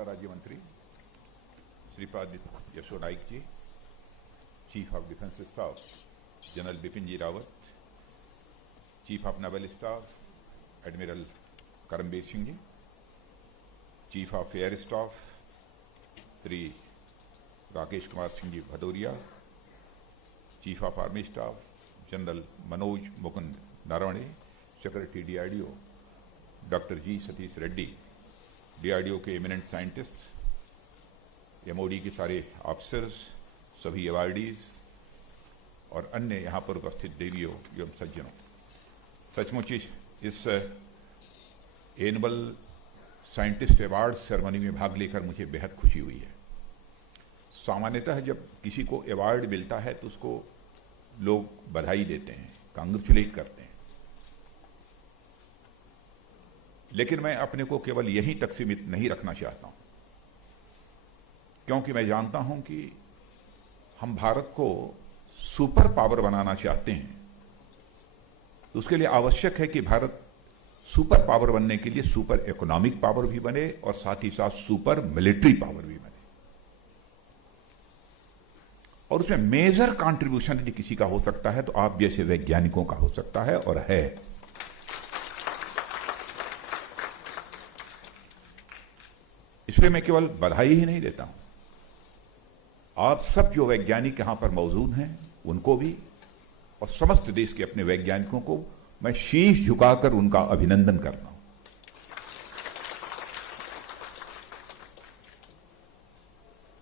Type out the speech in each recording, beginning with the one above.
रक्षा राज्य मंत्री Shripad Yesso Naik ji, chief of defence staff general Bipin ji Rawat, chief of naval staff admiral Karambir Singh ji, chief of air staff Shri Rakesh Kumar Singh ji Bhadauria, chief of army staff general Manoj Mukund Naravane, secretary DRDO doctor ji Satish Reddy, DRDO के eminent scientist, MOD के सारे officers, सभी awardees और अन्य यहां पर उपस्थित देवियों एवं सज्जनों, सचमुच इस एनुअल साइंटिस्ट अवार्ड सेरेमनी में भाग लेकर मुझे बेहद खुशी हुई है। सामान्यतः जब किसी को अवार्ड मिलता है तो उसको लोग बधाई देते हैं, कांग्रेचुलेट करते हैं, लेकिन मैं अपने को केवल यहीं तक सीमित नहीं रखना चाहता हूं, क्योंकि मैं जानता हूं कि हम भारत को सुपर पावर बनाना चाहते हैं, तो उसके लिए आवश्यक है कि भारत सुपर पावर बनने के लिए सुपर इकोनॉमिक पावर भी बने और साथ ही साथ सुपर मिलिट्री पावर भी बने। और उसमें मेजर कंट्रीब्यूशन यदि किसी का हो सकता है तो आप जैसे वैज्ञानिकों का हो सकता है और है। इसलिए मैं केवल बधाई ही नहीं देता हूं, आप सब जो वैज्ञानिक यहां पर मौजूद हैं उनको भी और समस्त देश के अपने वैज्ञानिकों को मैं शीश झुकाकर उनका अभिनंदन करता हूं।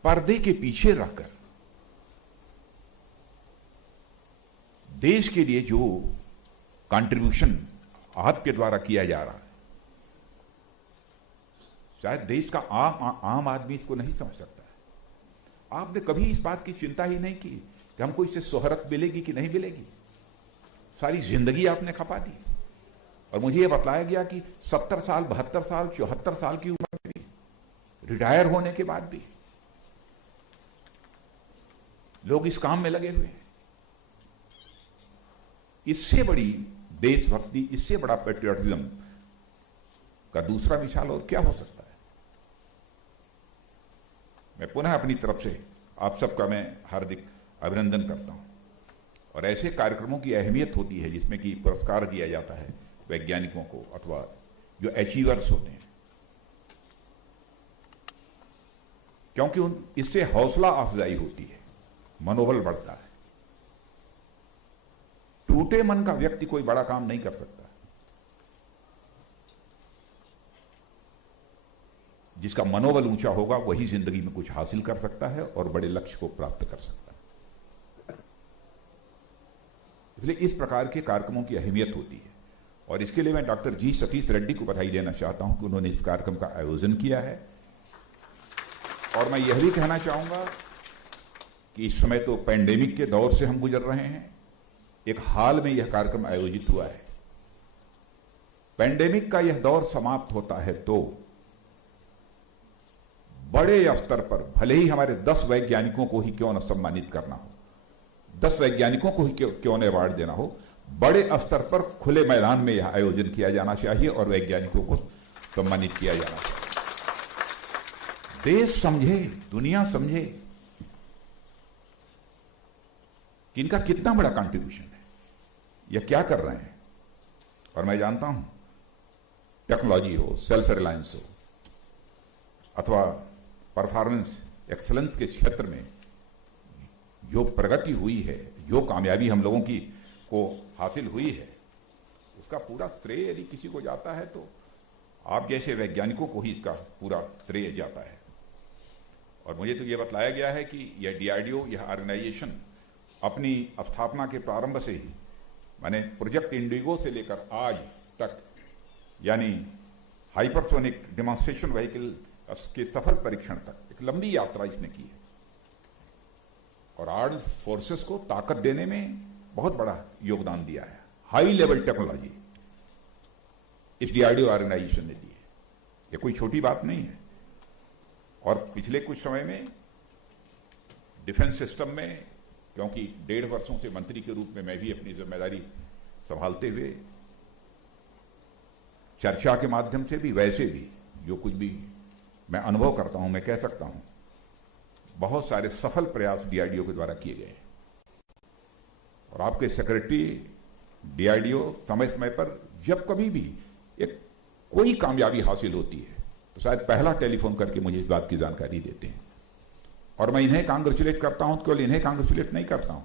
पर्दे के पीछे रहकर देश के लिए जो कंट्रीब्यूशन आपके द्वारा किया जा रहा है, शायद देश का आम आदमी इसको नहीं समझ सकता है। आपने कभी इस बात की चिंता ही नहीं की कि हमको इससे शोहरत मिलेगी कि नहीं मिलेगी। सारी जिंदगी आपने खपा दी और मुझे यह बतलाया गया कि 70 साल, 72 साल, 74 साल की उम्र में भी, रिटायर होने के बाद भी लोग इस काम में लगे हुए हैं। इससे बड़ी देशभक्ति, इससे बड़ा पेट्रियटिज्म का दूसरा मिसाल और क्या हो सकता है। मैं पुनः अपनी तरफ से आप सबका मैं हार्दिक अभिनंदन करता हूं। और ऐसे कार्यक्रमों की अहमियत होती है जिसमें कि पुरस्कार दिया जाता है वैज्ञानिकों को अथवा जो अचीवर्स होते हैं, क्योंकि इससे हौसला अफजाई होती है, मनोबल बढ़ता है। टूटे मन का व्यक्ति कोई बड़ा काम नहीं कर सकता। जिसका मनोबल ऊंचा होगा वही जिंदगी में कुछ हासिल कर सकता है और बड़े लक्ष्य को प्राप्त कर सकता है। इसलिए इस प्रकार के कार्यक्रमों की अहमियत होती है और इसके लिए मैं डॉक्टर जी सतीश रेड्डी को बधाई देना चाहता हूं कि उन्होंने इस कार्यक्रम का आयोजन किया है। और मैं यह भी कहना चाहूंगा कि इस समय तो पैंडेमिक के दौर से हम गुजर रहे हैं, एक हाल में यह कार्यक्रम आयोजित हुआ है। पैंडेमिक का यह दौर समाप्त होता है तो बड़े स्तर पर भले ही हमारे 10 वैज्ञानिकों को ही क्यों न सम्मानित करना हो, 10 वैज्ञानिकों को ही क्यों न अवार्ड देना हो, बड़े स्तर पर खुले मैदान में यह आयोजन किया जाना चाहिए और वैज्ञानिकों को सम्मानित किया जाना चाहिए। देश समझे, दुनिया समझे कि इनका कितना बड़ा कंट्रीब्यूशन है, यह क्या कर रहे हैं। और मैं जानता हूं टेक्नोलॉजी हो, सेल्फ रिलायंस हो अथवा परफॉर्मेंस एक्सलेंस के क्षेत्र में जो प्रगति हुई है, जो कामयाबी हम लोगों की को हासिल हुई है, उसका पूरा श्रेय यदि किसी को जाता है तो आप जैसे वैज्ञानिकों को ही इसका पूरा श्रेय जाता है। और मुझे तो यह बतलाया गया है कि यह डीआरडीओ, यह ऑर्गेनाइजेशन अपनी स्थापना के प्रारंभ से ही, माने प्रोजेक्ट इंडिगो से लेकर आज तक, यानी हाइपरसोनिक डेमोन्स्ट्रेशन व्हीकल के सफल परीक्षण तक एक लंबी यात्रा इसने की है और आर्म्ड फोर्सेस को ताकत देने में बहुत बड़ा योगदान दिया है। हाई लेवल टेक्नोलॉजी इस डीआरडीओ ऑर्गेनाइजेशन ने दी है, यह कोई छोटी बात नहीं है। और पिछले कुछ समय में डिफेंस सिस्टम में, क्योंकि 1.5 वर्षों से मंत्री के रूप में मैं भी अपनी जिम्मेदारी संभालते हुए चर्चा के माध्यम से भी, वैसे भी जो कुछ भी मैं अनुभव करता हूं, मैं कह सकता हूं, बहुत सारे सफल प्रयास डीआरडीओ के द्वारा किए गए और आपके सेक्रेटरी डीआरडीओ समय समय पर जब कभी भी एक कोई कामयाबी हासिल होती है तो शायद पहला टेलीफोन करके मुझे इस बात की जानकारी देते हैं और मैं इन्हें कांग्रेचुलेट करता हूं। केवल इन्हें कांग्रेचुलेट नहीं करता हूं,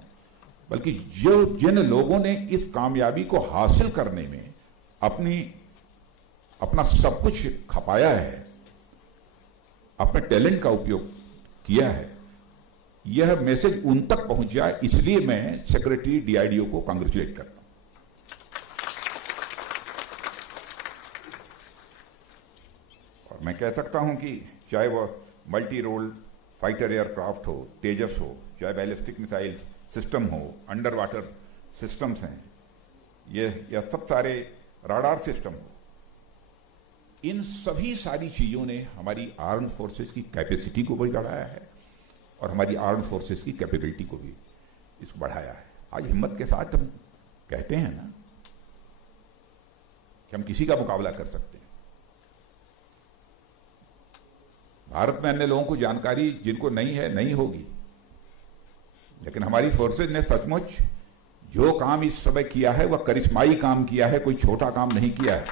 बल्कि जिन लोगों ने इस कामयाबी को हासिल करने में अपना सब कुछ खपाया है, अपने टैलेंट का उपयोग किया है, यह मैसेज उन तक पहुंच जाए, इसलिए मैं सेक्रेटरी डीआरडीओ को कांग्रेचुलेट करता हूं। और मैं कह सकता हूं कि चाहे वह मल्टी रोल फाइटर एयरक्राफ्ट हो, तेजस हो, चाहे बैलिस्टिक मिसाइल सिस्टम हो, अंडर वाटर सिस्टम्स हैं, यह सब सारे राडार सिस्टम हो, इन सभी सारी चीजों ने हमारी आर्म्ड फोर्सेस की कैपेसिटी को भी बढ़ाया है और हमारी आर्म्ड फोर्सेस की कैपेबिलिटी को भी इसको बढ़ाया है। आज हिम्मत के साथ हम कहते हैं ना कि हम किसी का मुकाबला कर सकते हैं। भारत में अन्य लोगों को जानकारी जिनको नहीं है नहीं होगी, लेकिन हमारी फोर्सेज ने सचमुच जो काम इस समय किया है वह करिश्माई काम किया है, कोई छोटा काम नहीं किया है।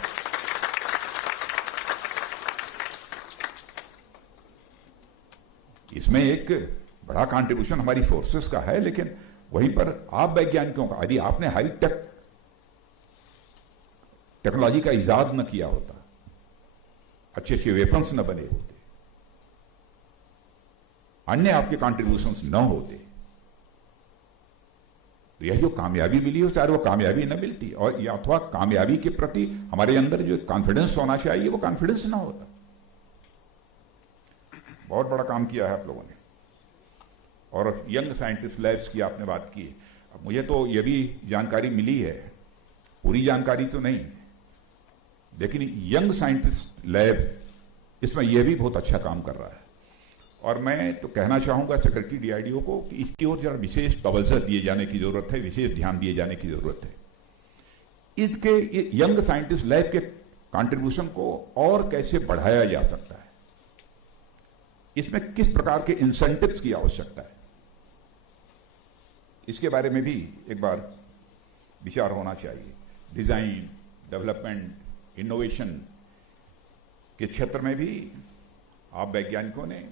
इसमें एक बड़ा कंट्रीब्यूशन हमारी फोर्सेस का है, लेकिन वहीं पर आप वैज्ञानिकों का, यदि आपने हाई टेक्नोलॉजी का इजाद न किया होता, अच्छे अच्छे वेपन्स न बने होते, अन्य आपके कंट्रीब्यूशंस न होते, तो यह जो कामयाबी मिली हो, चाहे वो कामयाबी न मिलती, और या अथवा कामयाबी के प्रति हमारे अंदर जो कॉन्फिडेंस होना चाहिए वो कॉन्फिडेंस ना होता। बहुत बड़ा काम किया है आप लोगों ने। और यंग साइंटिस्ट लैब्स की आपने बात की। अब मुझे तो यह भी जानकारी मिली है, पूरी जानकारी तो नहीं, लेकिन यंग साइंटिस्ट लैब इसमें यह भी बहुत अच्छा काम कर रहा है। और मैं तो कहना चाहूंगा सेक्रेटरी डीआरडीओ को कि इसकी ओर जरा विशेष तवज्जो दिए जाने की जरूरत है, विशेष ध्यान दिए जाने की जरूरत है। इसके यंग साइंटिस्ट लैब के कंट्रीब्यूशन को और कैसे बढ़ाया जा सकता है, इसमें किस प्रकार के इंसेंटिव्स की आवश्यकता है, इसके बारे में भी एक बार विचार होना चाहिए। डिजाइन, डेवलपमेंट, इनोवेशन के क्षेत्र में भी आप वैज्ञानिकों ने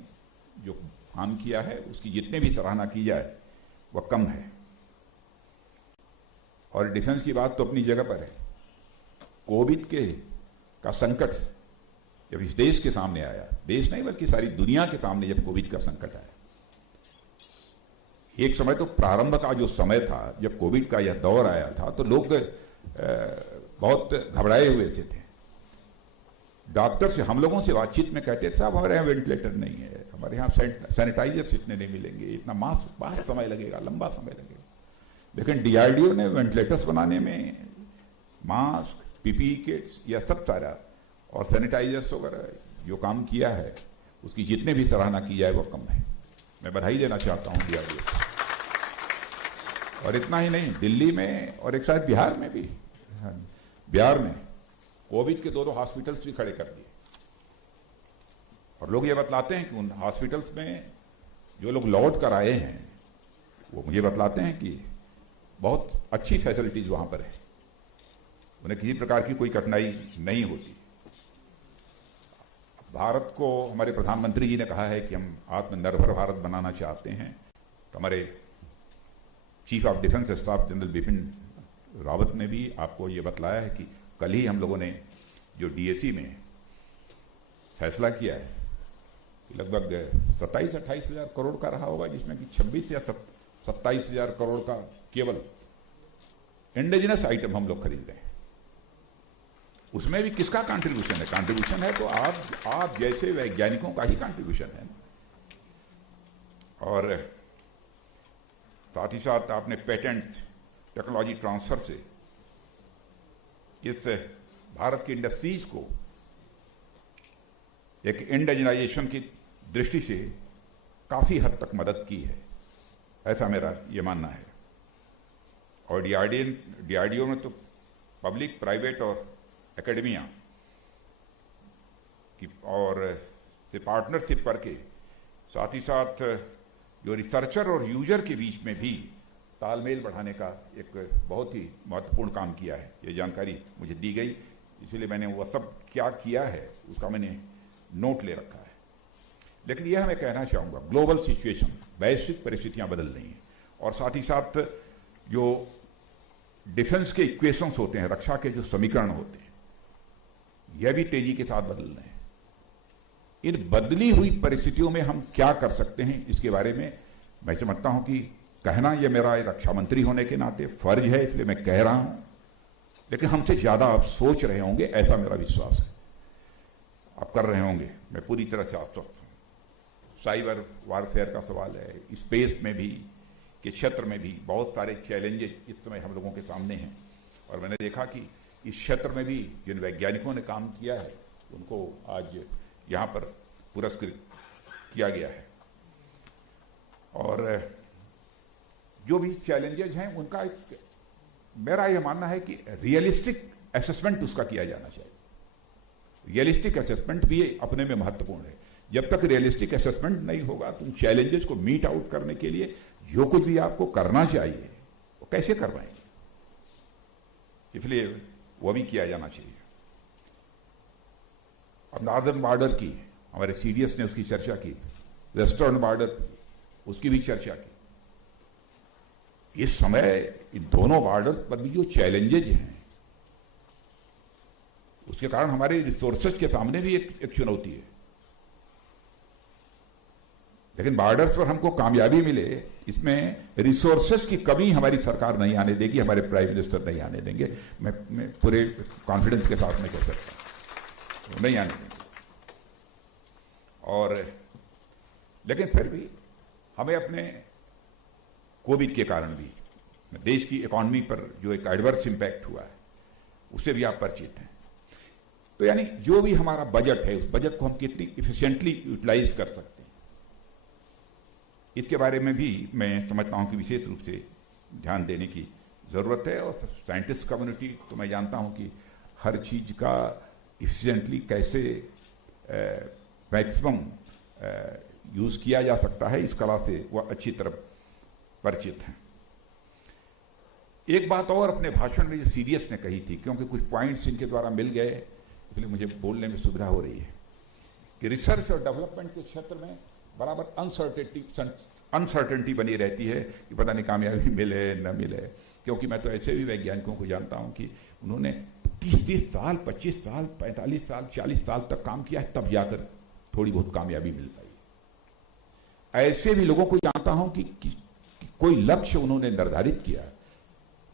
जो काम किया है उसकी जितने भी सराहना की जाए वह कम है। और डिफेंस की बात तो अपनी जगह पर है। कोविड का संकट जब इस देश के सामने आया, देश नहीं बल्कि सारी दुनिया के सामने जब कोविड का संकट आया, एक समय तो प्रारंभ का जो समय था जब कोविड का यह दौर आया था, तो लोग बहुत घबराए हुए से थे। डॉक्टर से, हम लोगों से बातचीत में कहते थे साहब हमारे यहाँ वेंटिलेटर नहीं है, हमारे यहाँ सैनिटाइजर्स इतने नहीं मिलेंगे, इतना मास्क बहुत समय लगेगा, लंबा समय लगेगा। लेकिन डीआरडीओ ने वेंटिलेटर्स बनाने में मास्क, पीपीई किट्स, यह सब सारा और सैनिटाइजर्स वगैरह जो काम किया है उसकी जितने भी सराहना की जाए वो कम है। मैं बधाई देना चाहता हूँ डीआरडीओ को। और इतना ही नहीं, दिल्ली में और एक शायद बिहार में भी, बिहार में कोविड के 2 हॉस्पिटल्स भी खड़े कर दिए। और लोग ये बतलाते हैं कि उन हॉस्पिटल्स में जो लोग लौट कर आए हैं वो मुझे बतलाते हैं कि बहुत अच्छी फैसिलिटीज वहां पर है, उन्हें किसी प्रकार की कोई कठिनाई नहीं होती। भारत को हमारे प्रधानमंत्री जी ने कहा है कि हम आत्मनिर्भर भारत बनाना चाहते हैं, तो हमारे chief of defence staff general Bipin Rawat ने भी आपको ये बतलाया है कि कल ही हम लोगों ने जो डीएसी में फैसला किया है कि लगभग 27-28 हजार करोड़ का रहा होगा, जिसमें कि 26 या 27 हजार करोड़ का केवल इंडिजिनस आइटम हम लोग खरीद रहे हैं। उसमें भी किसका कंट्रीब्यूशन है? कंट्रीब्यूशन है तो आप जैसे वैज्ञानिकों का ही कंट्रीब्यूशन है। और साथ ही साथ आपने पेटेंट टेक्नोलॉजी ट्रांसफर से इस भारत की इंडस्ट्रीज को एक इंडिजिनाइजेशन की दृष्टि से काफी हद तक मदद की है, ऐसा मेरा ये मानना है। और डीआरडीओ में तो पब्लिक, प्राइवेट और एकेडमिया की और से पार्टनरशिप करके साथ ही साथ जो रिसर्चर और यूजर के बीच में भी तालमेल बढ़ाने का एक बहुत ही महत्वपूर्ण काम किया है। ये जानकारी मुझे दी गई, इसलिए मैंने वो सब क्या किया है उसका मैंने नोट ले रखा है। लेकिन यह मैं कहना चाहूँगा, ग्लोबल सिचुएशन, वैश्विक परिस्थितियाँ बदल रही हैं और साथ ही साथ जो डिफेंस के इक्वेशंस होते हैं, रक्षा के जो समीकरण होते हैं, यह भी तेजी के साथ बदल रहे हैं। इन बदली हुई परिस्थितियों में हम क्या कर सकते हैं, इसके बारे में मैं समझता हूं कि कहना यह मेरा रक्षा मंत्री होने के नाते फर्ज है, इसलिए मैं कह रहा हूं। लेकिन हमसे ज्यादा आप सोच रहे होंगे, ऐसा मेरा विश्वास है। आप कर रहे होंगे, मैं पूरी तरह से आश्वस्त हूं। साइबर वारफेयर का सवाल है, स्पेस में भी के क्षेत्र में भी बहुत सारे चैलेंजेस इस समय हम लोगों के सामने हैं और मैंने देखा कि इस क्षेत्र में भी जिन वैज्ञानिकों ने काम किया है उनको आज यहां पर पुरस्कृत किया गया है। और जो भी चैलेंजेस हैं उनका मेरा यह मानना है कि रियलिस्टिक असेसमेंट उसका किया जाना चाहिए। रियलिस्टिक असेसमेंट भी अपने में महत्वपूर्ण है। जब तक रियलिस्टिक असेसमेंट नहीं होगा तो उन चैलेंजेस को मीट आउट करने के लिए जो कुछ भी आपको करना चाहिए वो कैसे कर पाएंगे, इसलिए वो भी किया जाना चाहिए। अब नॉर्दर्न बॉर्डर की हमारे सीडीएस ने उसकी चर्चा की, वेस्टर्न बॉर्डर उसकी भी चर्चा की। इस समय इन दोनों बॉर्डर पर भी जो चैलेंजेज हैं उसके कारण हमारे रिसोर्सेज के सामने भी एक चुनौती है। लेकिन बॉर्डर्स पर हमको कामयाबी मिले, इसमें रिसोर्सेज की कमी हमारी सरकार नहीं आने देगी, हमारे प्राइम मिनिस्टर नहीं आने देंगे। मैं पूरे कॉन्फिडेंस के साथ में कह सकता हूं, नहीं आने देंगे। और लेकिन फिर भी हमें अपने कोविड के कारण भी देश की इकोनॉमी पर जो एक एडवर्स इंपैक्ट हुआ है उससे भी आप परिचित हैं। तो यानी जो भी हमारा बजट है उस बजट को हम कितनी इफिशिएंटली यूटिलाइज कर सकते हैं, इसके बारे में भी मैं समझता हूं कि विशेष रूप से ध्यान देने की जरूरत है। और साइंटिस्ट कम्युनिटी तो मैं जानता हूं कि हर चीज का इफिशिएंटली कैसे मैक्सिमम यूज किया जा सकता है, इस कला से वह अच्छी तरह परिचित हैं। एक बात और अपने भाषण में जो सीडीएस ने कही थी, क्योंकि कुछ पॉइंट्स इनके द्वारा मिल गए इसलिए मुझे बोलने में सुविधा हो रही है, कि रिसर्च और डेवलपमेंट के क्षेत्र में बराबर अनसर्टेनिटी बनी रहती है कि पता नहीं कामयाबी मिले न मिले। क्योंकि मैं तो ऐसे भी वैज्ञानिकों को जानता हूं कि उन्होंने 30-30 साल, 25 साल, 45 साल, 40 साल तक काम किया है, तब जाकर थोड़ी बहुत कामयाबी मिल पाई। ऐसे भी लोगों को जानता हूं कि कोई लक्ष्य उन्होंने निर्धारित किया,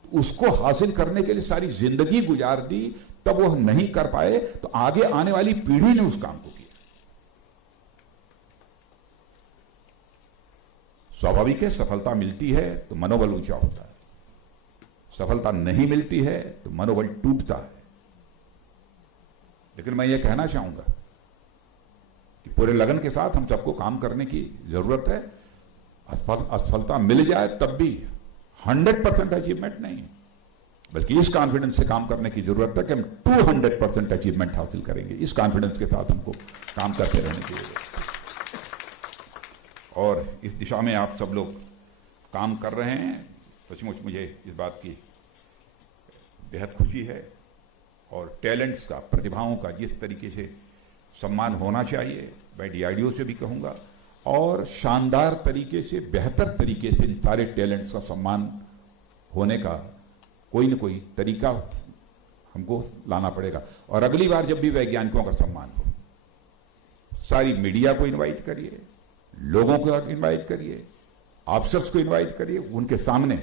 उसको हासिल करने के लिए सारी जिंदगी गुजार दी, तब वह नहीं कर पाए तो आगे आने वाली पीढ़ी ने उस काम को किया। स्वाभाविक है, सफलता मिलती है तो मनोबल ऊंचा होता है, सफलता नहीं मिलती है तो मनोबल टूटता है। लेकिन मैं ये कहना चाहूंगा कि पूरे लगन के साथ हम सबको काम करने की जरूरत है। असफलता मिल जाए तब भी 100% अचीवमेंट नहीं, बल्कि इस कॉन्फिडेंस से काम करने की जरूरत है कि हम 200% अचीवमेंट हासिल करेंगे। इस कॉन्फिडेंस के साथ हमको काम करते रहने की जरूरत है। और इस दिशा में आप सब लोग काम कर रहे हैं, सचमुच मुझे इस बात की बेहद खुशी है। और टैलेंट्स का, प्रतिभाओं का जिस तरीके से सम्मान होना चाहिए, मैं डीआरडीओ से भी कहूंगा, और शानदार तरीके से, बेहतर तरीके से इन सारे टैलेंट्स का सम्मान होने का कोई न कोई तरीका हमको लाना पड़ेगा। और अगली बार जब भी वैज्ञानिकों का सम्मान हो, सारी मीडिया को इनवाइट करिए, लोगों को इनवाइट करिए, ऑफिसर्स को इनवाइट करिए, उनके सामने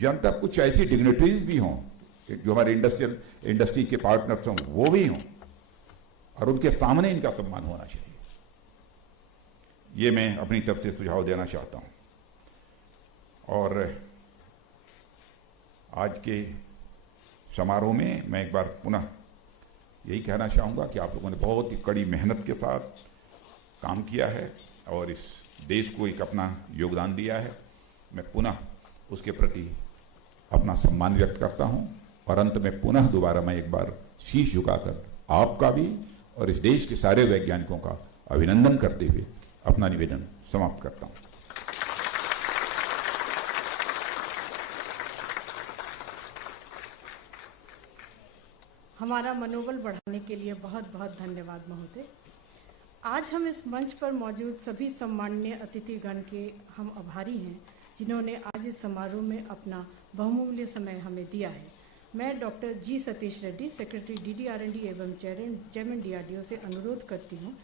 जनता कुछ ऐसी डिग्निटरीज भी हों जो हमारे इंडस्ट्री के पार्टनर्स हों, वो भी हों, और उनके सामने इनका सम्मान होना चाहिए। ये मैं अपनी तरफ से सुझाव देना चाहता हूं। और आज के समारोह में मैं एक बार पुनः यही कहना चाहूंगा कि आप लोगों ने बहुत ही कड़ी मेहनत के साथ काम किया है और इस देश को एक अपना योगदान दिया है। मैं पुनः उसके प्रति अपना सम्मान व्यक्त करता हूं। और अंत में पुनः दोबारा मैं एक बार शीश झुकाकर आपका भी और इस देश के सारे वैज्ञानिकों का अभिनंदन करते हुए अपना निवेदन समाप्त करता हूं। हमारा मनोबल बढ़ाने के लिए बहुत बहुत धन्यवाद महोदय। आज हम इस मंच पर मौजूद सभी सम्माननीय अतिथिगण के हम आभारी हैं, जिन्होंने आज इस समारोह में अपना बहुमूल्य समय हमें दिया है। मैं doctor ji Satish Reddy, secretary DDR&D एवं चेयरमैन DRDO से अनुरोध करती हूँ